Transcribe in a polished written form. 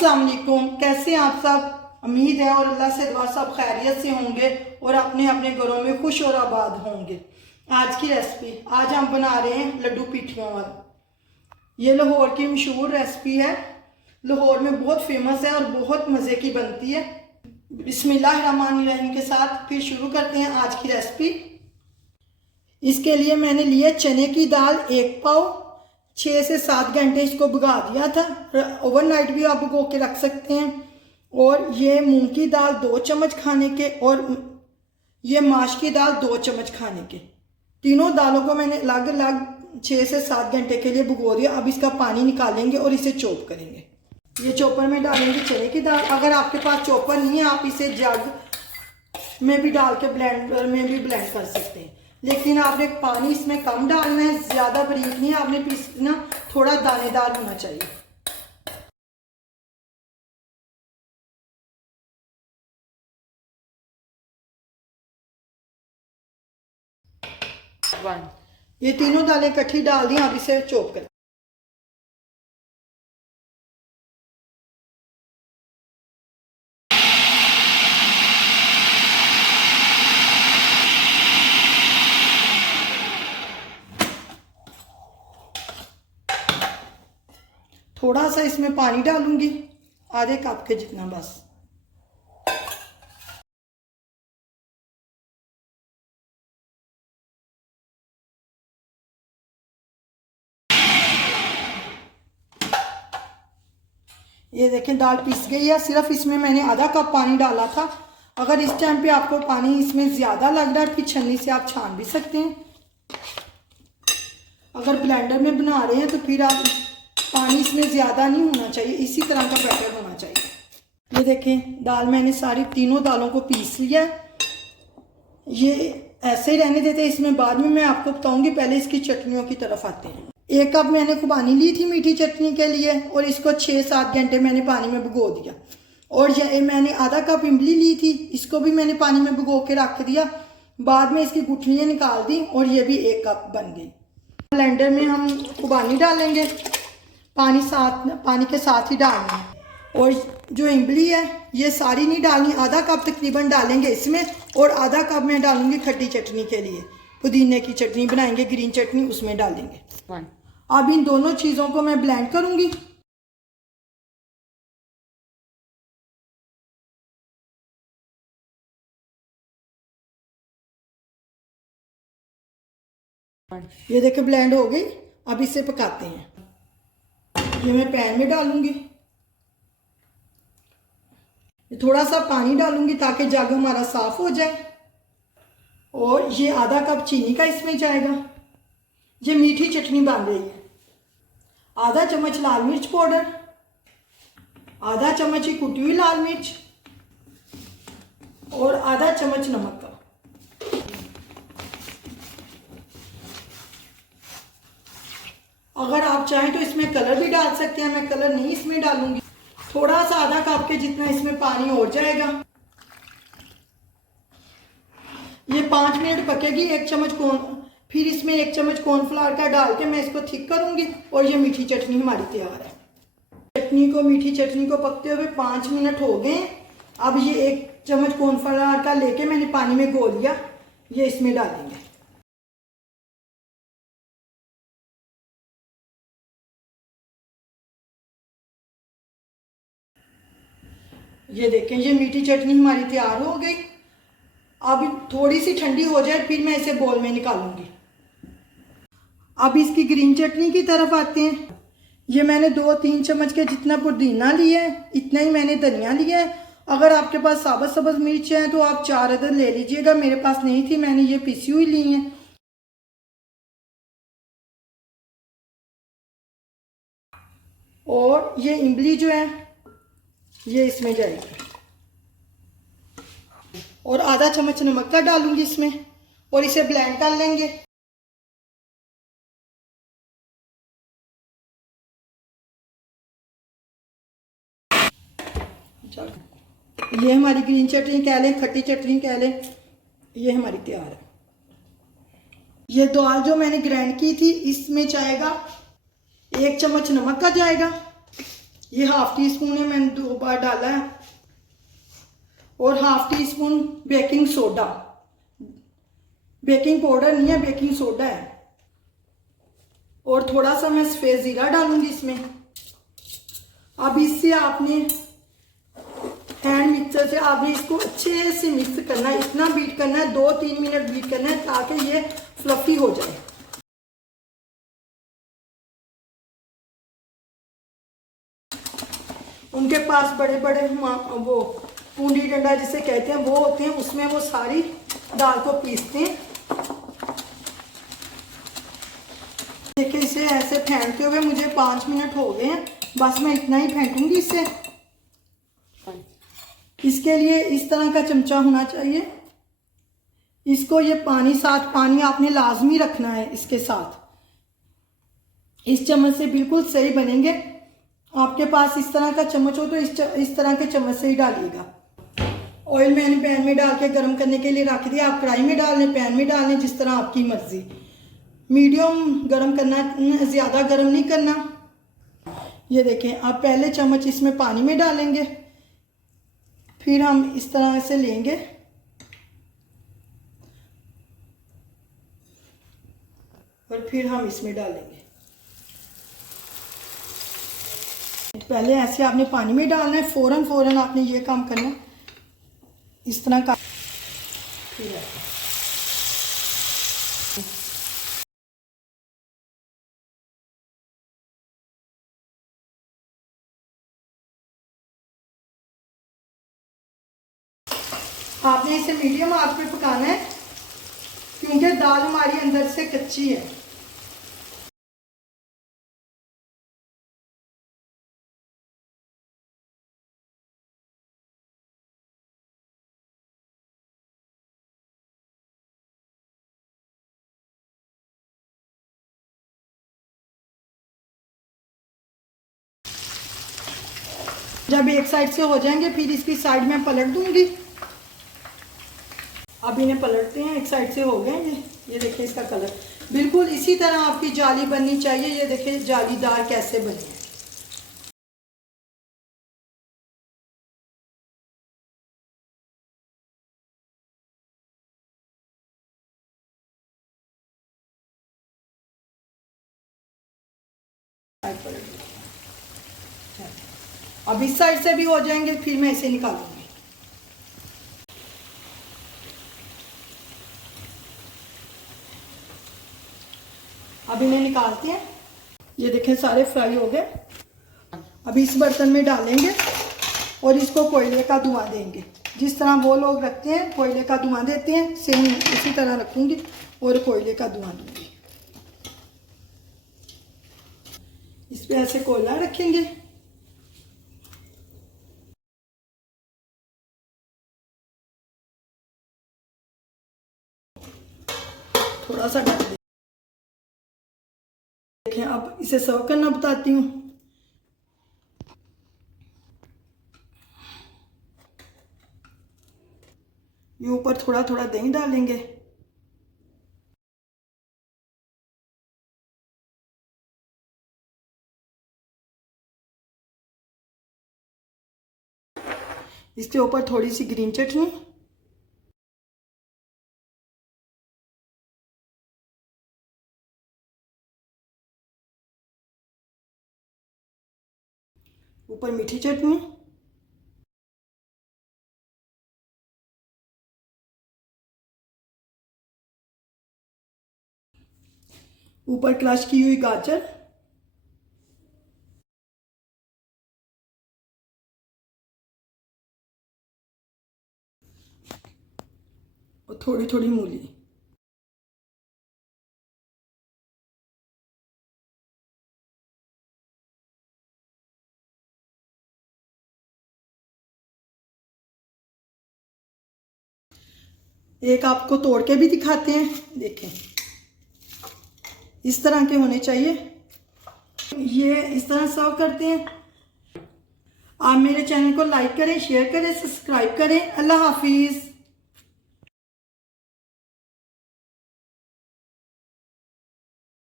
अस्सलाम वालेकुम, कैसे हैं आप सब। उम्मीद है और अल्लाह से दुआ सब खैरियत से होंगे और अपने अपने घरों में खुश और आबाद होंगे। आज की रेसिपी, आज हम बना रहे हैं लड्डू पिठियों वाले। ये लाहौर की मशहूर रेसिपी है, लाहौर में बहुत फेमस है और बहुत मज़े की बनती है। बिस्मिल्लाहिर्रहमानिर्रहीम के साथ फिर शुरू करते हैं आज की रेसिपी। इसके लिए मैंने लिए चने की दाल 1 पाव, 6 से 7 घंटे इसको भिगा दिया था। ओवरनाइट भी आप भिगो के रख सकते हैं। और ये मूंग की दाल 2 चम्मच खाने के, और ये माश की दाल 2 चम्मच खाने के। तीनों दालों को मैंने अलग अलग 6 से 7 घंटे के लिए भिगो दिया। अब इसका पानी निकालेंगे और इसे चॉप करेंगे। ये चॉपर में डालेंगे चने की दाल। अगर आपके पास चॉपर नहीं है आप इसे जग में भी डाल के ब्लेंडर में भी ब्लेंड कर सकते हैं, लेकिन आपने पानी इसमें कम डालना है, ज़्यादा बारीक नहीं आपने पीसना, थोड़ा दानेदार होना चाहिए। ये तीनों दालें इकट्ठी डाल दी, आप इसे चॉप करें। थोड़ा सा इसमें पानी डालूंगी, आधे कप के जितना बस। ये देखें दाल पिस गई है। सिर्फ इसमें मैंने आधा कप पानी डाला था। अगर इस टाइम पे आपको पानी इसमें ज़्यादा लग रहा है फिर छन्नी से आप छान भी सकते हैं। अगर ब्लेंडर में बना रहे हैं तो फिर आप पानी इसमें ज़्यादा नहीं होना चाहिए, इसी तरह का बैटर होना चाहिए। ये देखें दाल मैंने सारी तीनों दालों को पीस लिया। ये ऐसे ही रहने देते हैं, इसमें बाद में मैं आपको बताऊंगी। पहले इसकी चटनियों की तरफ आते हैं। 1 कप मैंने खुबानी ली थी मीठी चटनी के लिए, और इसको 6-7 घंटे मैंने पानी में भिगो दिया। और ये मैंने आधा कप इमली ली थी, इसको भी मैंने पानी में भिगो के रख दिया। बाद में इसकी गुठलियाँ निकाल दी और ये भी 1 कप बन गई। ब्लेंडर में हम खुबानी डालेंगे, पानी के साथ ही डालना है। और जो इमली है ये सारी नहीं डालनी, आधा कप तकरीबन डालेंगे इसमें, और आधा कप मैं डालूंगी खट्टी चटनी के लिए। पुदीने की चटनी बनाएंगे, ग्रीन चटनी, उसमें डालेंगे। अब इन दोनों चीज़ों को मैं ब्लेंड करूंगी। ये देखिए ब्लेंड हो गई। अब इसे पकाते हैं। ये मैं पैन में डालूंगी, थोड़ा सा पानी डालूंगी ताकि जग हमारा साफ हो जाए। और ये आधा कप चीनी का इसमें जाएगा। ये मीठी चटनी बन रही है। आधा चम्मच लाल मिर्च पाउडर, आधा चम्मच ही कुटी हुई लाल मिर्च, और आधा चम्मच नमक का। अगर आप चाहें तो इसमें कलर भी डाल सकते हैं, मैं कलर नहीं इसमें डालूंगी। थोड़ा सा आधा कप के जितना इसमें पानी और जाएगा। ये 5 मिनट पकेगी। 1 चम्मच फिर इसमें 1 चम्मच कॉर्नफ्लावर का डाल के मैं इसको थिक करूंगी। और ये मीठी चटनी हमारी तैयार है। मीठी चटनी को पकते हुए 5 मिनट हो गए। अब ये 1 चम्मच कॉर्नफ्लावर का लेके मैंने पानी में घोल लिया, ये इसमें डालेंगे। ये देखें ये मीठी चटनी हमारी तैयार हो गई। अब थोड़ी सी ठंडी हो जाए फिर मैं इसे बोल में निकालूंगी। अब इसकी ग्रीन चटनी की तरफ आते हैं। ये मैंने 2-3 चम्मच के जितना पुदीना लिया है, इतना ही मैंने धनिया लिया है। अगर आपके पास साबुत सब्ज मिर्च है तो आप 4 अदद ले लीजिएगा। मेरे पास नहीं थी, मैंने ये पिसी हुई ली है। और ये इमली जो है ये इसमें जाएगी। और आधा चम्मच नमक का डालूंगी इसमें, और इसे ब्लेंड कर लेंगे। ये हमारी ग्रीन चटनी कह लें, खट्टी चटनी कह लें, ये हमारी तैयार है। ये दाल जो मैंने ग्राइंड की थी इसमें जाएगा 1 चम्मच नमक का जाएगा, ये हाफ टी स्पून है, मैंने 2 बार डाला है। और half tea spoon baking soda, baking powder नहीं है, बेकिंग सोडा है। और थोड़ा सा मैं सफ़ेद ज़ीरा डालूंगी इसमें। अब इससे आपने हैंड मिक्सर से आपने इसको अच्छे से मिक्स करना है, इतना बीट करना है, 2-3 मिनट बीट करना है ताकि ये फ्लफी हो जाए। उनके पास बड़े बड़े वो पूंडी डंडा जिसे कहते हैं वो होते हैं, उसमें वो सारी दाल को पीसते हैं। देखिए इसे ऐसे फेंटते हुए मुझे 5 मिनट हो गए हैं, बस मैं इतना ही फेंटूंगी इससे। इसके लिए इस तरह का चमचा होना चाहिए। इसको ये पानी, साथ पानी आपने लाजमी रखना है इसके साथ। इस चम्मच से बिल्कुल सही बनेंगे। आपके पास इस तरह का चम्मच हो तो इस तरह के चम्मच से ही डालिएगा। ऑयल मैंने पैन में डाल के गर्म करने के लिए रख दिया। आप कढ़ाई में डाल लें, पैन में डाल लें, जिस तरह आपकी मर्जी। मीडियम गर्म करना, ज़्यादा गर्म नहीं करना। ये देखें, आप पहले चम्मच इसमें पानी में डालेंगे, फिर हम इस तरह से लेंगे और फिर हम इसमें डालेंगे। पहले ऐसे आपने पानी में डालना है, फौरन आपने ये काम करना है, इस तरह का। फिर आपने इसे मीडियम आंच पे पकाना है क्योंकि दाल हमारी अंदर से कच्ची है। जब एक साइड से हो जाएंगे फिर इसकी साइड में पलट दूंगी। अब इन्हें पलटते हैं, एक साइड से हो गए ये देखिए इसका कलर बिल्कुल इसी तरह आपकी जाली बननी चाहिए। ये देखिए जालीदार कैसे बनी है। अब इस साइड से भी हो जाएंगे, फिर मैं इसे निकालूंगी। अब इन्हें निकालते हैं। ये देखें सारे फ्राई हो गए। अब इस बर्तन में डालेंगे और इसको कोयले का धुआं देंगे। जिस तरह वो लोग रखते हैं कोयले का धुआं देते हैं, सेम इसी तरह रखूंगी और कोयले का धुआं दूंगी। इस पे ऐसे कोयला रखेंगे। थोड़ा सा डाल दें। देखें अब इसे सर्व करना बताती हूँ। ये ऊपर थोड़ा थोड़ा दही डालेंगे। इसके ऊपर थोड़ी सी ग्रीन चटनी ऊपर मीठी चटनी ऊपर क्रश की हुई गाजर और थोड़ी थोड़ी मूली। एक आपको तोड़ के भी दिखाते हैं, देखें इस तरह के होने चाहिए। ये इस तरह सर्व करते हैं। आप मेरे चैनल को लाइक करें, शेयर करें, सब्सक्राइब करें। अल्लाह हाफिज़।